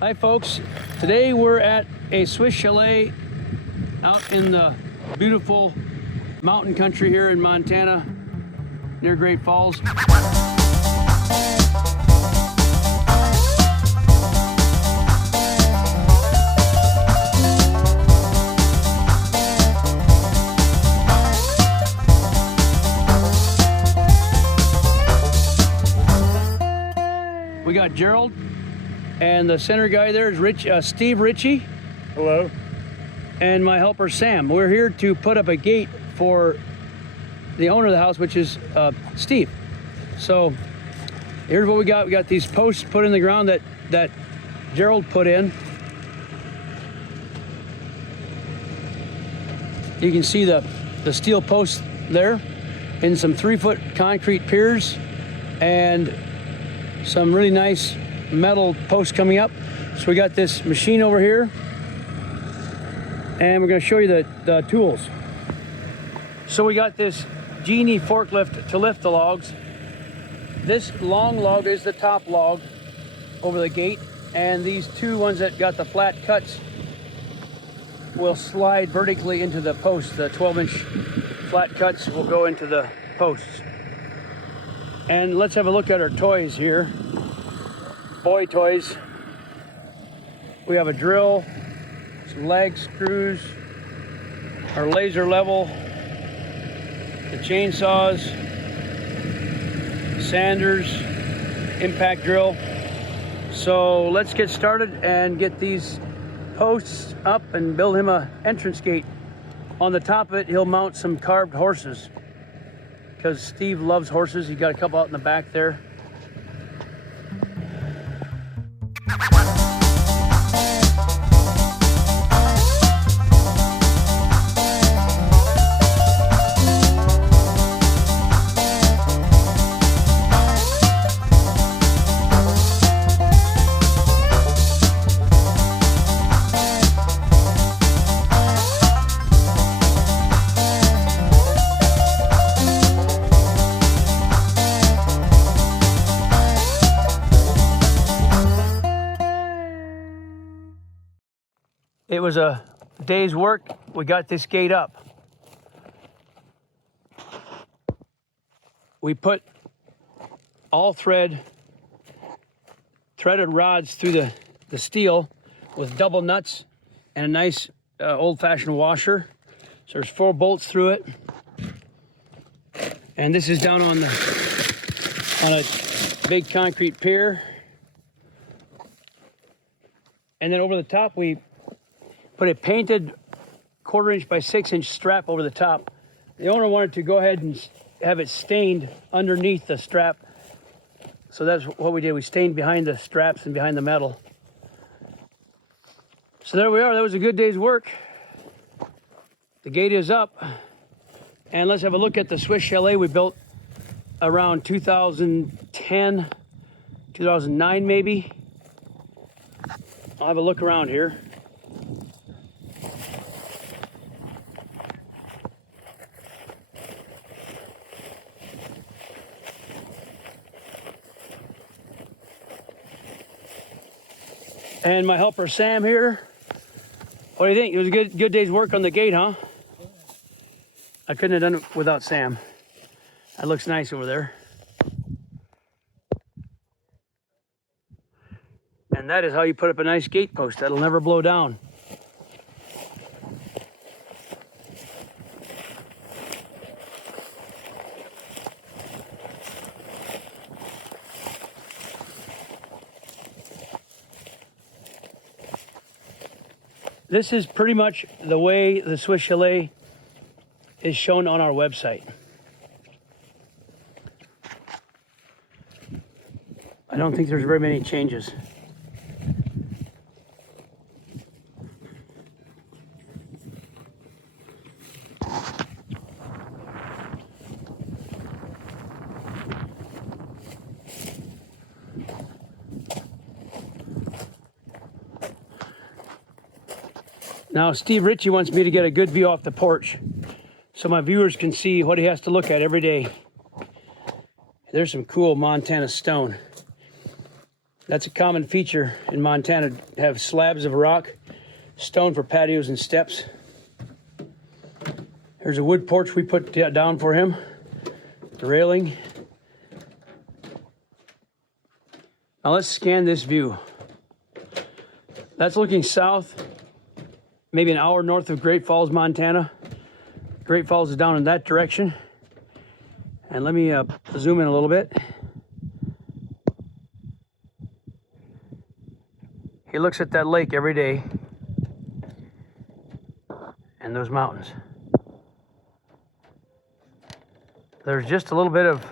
Hi folks, today we're at a Swiss Chalet out in the beautiful mountain country here in Montana near Great Falls. We got Gerald, and the center guy there is Steve Ritchie. Hello. And my helper Sam. We're here to put up a gate for the owner of the house, which is Steve. So here's what we got. We got these posts put in the ground that Gerald put in. You can see the steel posts there, and some 3-foot concrete piers, and some really nice metal posts coming up. So we got this machine over here, and we're going to show you the tools. So we got this Genie forklift to lift the logs. This long log is the top log over the gate, and these two ones that got the flat cuts will slide vertically into the posts. The 12-inch flat cuts will go into the posts. And let's have a look at our toys here. Boy toys. We have a drill, some lag screws, our laser level, the chainsaws, sanders, impact drill. So let's get started and get these posts up and build him an entrance gate. On the top of it, he'll mount some carved horses, because Steve loves horses. He got a couple out in the back there. It was a day's work. We got this gate up. We put all threaded rods through the steel with double nuts and a nice old-fashioned washer. So there's 4 bolts through it. And this is down on a big concrete pier. And then over the top, we put a painted 1/4-inch by 6-inch strap over the top. The owner wanted to go ahead and have it stained underneath the strap. So that's what we did. We stained behind the straps and behind the metal. So there we are. That was a good day's work. The gate is up. And let's have a look at the Swiss Chalet we built around 2010, 2009 maybe. I'll have a look around here. And my helper Sam here. What do you think? It was a good day's work on the gate, huh? I couldn't have done it without Sam. That looks nice over there. And that is how you put up a nice gate post that'll never blow down. This is pretty much the way the Swiss Chalet is shown on our website. I don't think there's very many changes. Now, Steve Ritchie wants me to get a good view off the porch so my viewers can see what he has to look at every day. There's some cool Montana stone. That's a common feature in Montana, to have slabs of rock, stone for patios and steps. There's a wood porch we put down for him, the railing. Now let's scan this view. That's looking south, maybe an hour north of Great Falls, Montana. Great Falls is down in that direction. And let me zoom in a little bit. He looks at that lake every day and those mountains. There's just a little bit of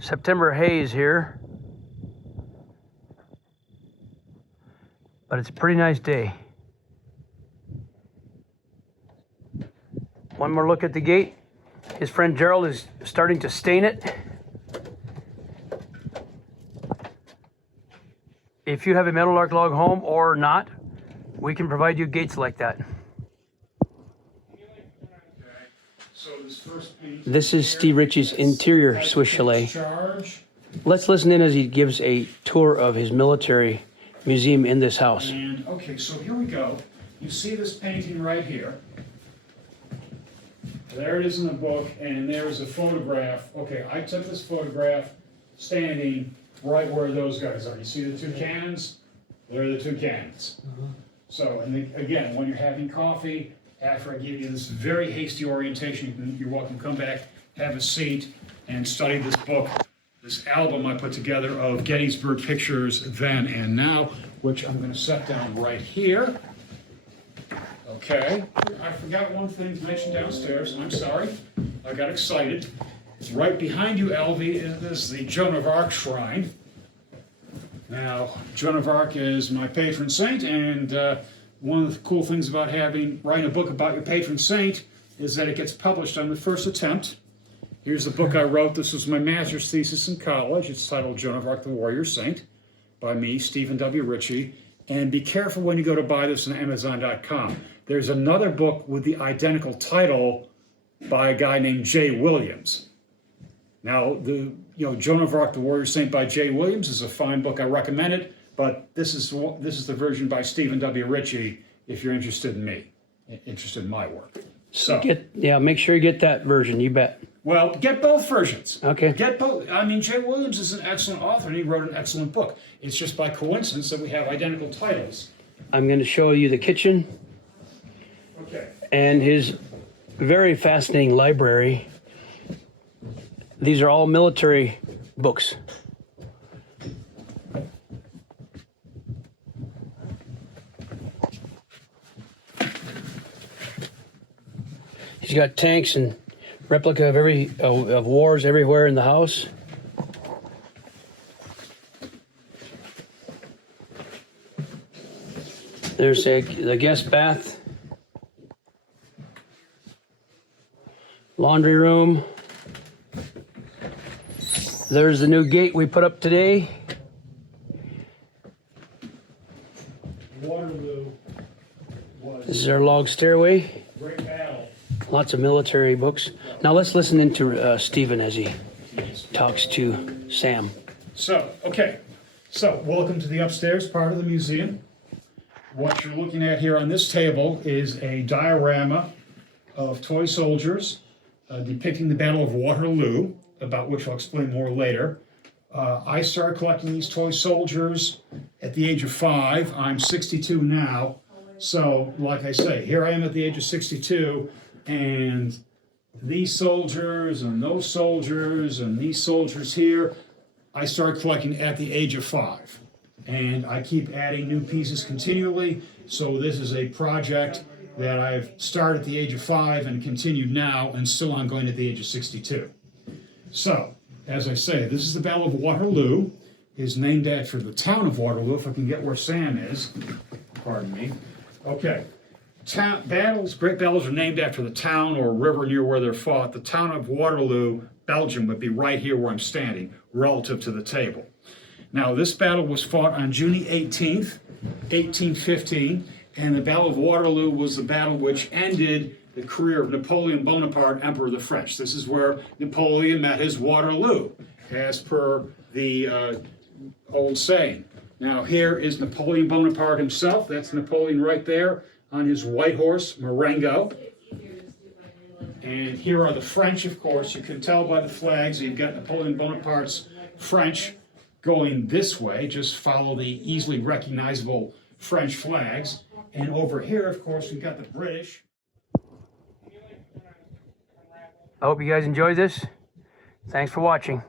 September haze here, but it's a pretty nice day. One more look at the gate. His friend Gerald is starting to stain it. If you have a Meadowlark Log home or not, we can provide you gates like that. This is Steve Ritchie's interior Swiss Chalet. Let's listen in as he gives a tour of his military museum in this house. And okay, so here we go. You see this painting right here. There it is in the book, and there's a photograph. Okay, I took this photograph standing right where those guys are. You see the two cannons? They're the two cannons. So, and again, when you're having coffee, after I give you this very hasty orientation, you're welcome to come back, have a seat, and study this book, this album I put together of Gettysburg pictures then and now, which I'm going to set down right here. Okay, I forgot one thing to mention downstairs. I'm sorry, I got excited. Right behind you, Elvie, is the Joan of Arc shrine. Now, Joan of Arc is my patron saint, and one of the cool things about writing a book about your patron saint is that it gets published on the first attempt. Here's the book I wrote. This was my master's thesis in college. It's titled Joan of Arc, the Warrior Saint, by me, Stephen W. Ritchie. And be careful when you go to buy this on Amazon.com. There's another book with the identical title by a guy named Jay Williams. Now, Joan of Arc, the Warrior Saint by Jay Williams is a fine book. I recommend it, but this is the version by Stephen W. Ritchie if you're interested in me, interested in my work. So make sure you get that version, you bet. Well, get both versions. Okay. Get both. I mean, Jay Williams is an excellent author, and he wrote an excellent book. It's just by coincidence that we have identical titles. I'm going to show you the kitchen. Okay. And his very fascinating library. These are all military books. He's got tanks and replica of wars everywhere in the house. There's the guest bath, laundry room. There's the new gate we put up today. Waterloo was This is our log stairway. great battle. Lots of military books. Now let's listen into Stephen as he talks to Sam. So, welcome to the upstairs part of the museum. What you're looking at here on this table is a diorama of toy soldiers depicting the Battle of Waterloo, about which I'll explain more later. I started collecting these toy soldiers at the age of 5. I'm 62 now. So, like I say, here I am at the age of 62, and these soldiers and those soldiers and these soldiers here, I started collecting at the age of 5. And I keep adding new pieces continually. So this is a project that I've started at the age of 5 and continued now and still ongoing at the age of 62. So, as I say, this is the Battle of Waterloo. It's named after the town of Waterloo, if I can get where Sam is. Pardon me. Okay. Great battles are named after the town or river near where they're fought. The town of Waterloo, Belgium, would be right here where I'm standing, relative to the table. Now, this battle was fought on June 18th, 1815, and the Battle of Waterloo was the battle which ended the career of Napoleon Bonaparte, Emperor of the French. This is where Napoleon met his Waterloo, as per the old saying. Now here is Napoleon Bonaparte himself. That's Napoleon right there on his white horse, Marengo. And here are the French, of course. You can tell by the flags. You've got Napoleon Bonaparte's French going this way. Just follow the easily recognizable French flags. And over here, of course, we've got the British. I hope you guys enjoyed this. Thanks for watching.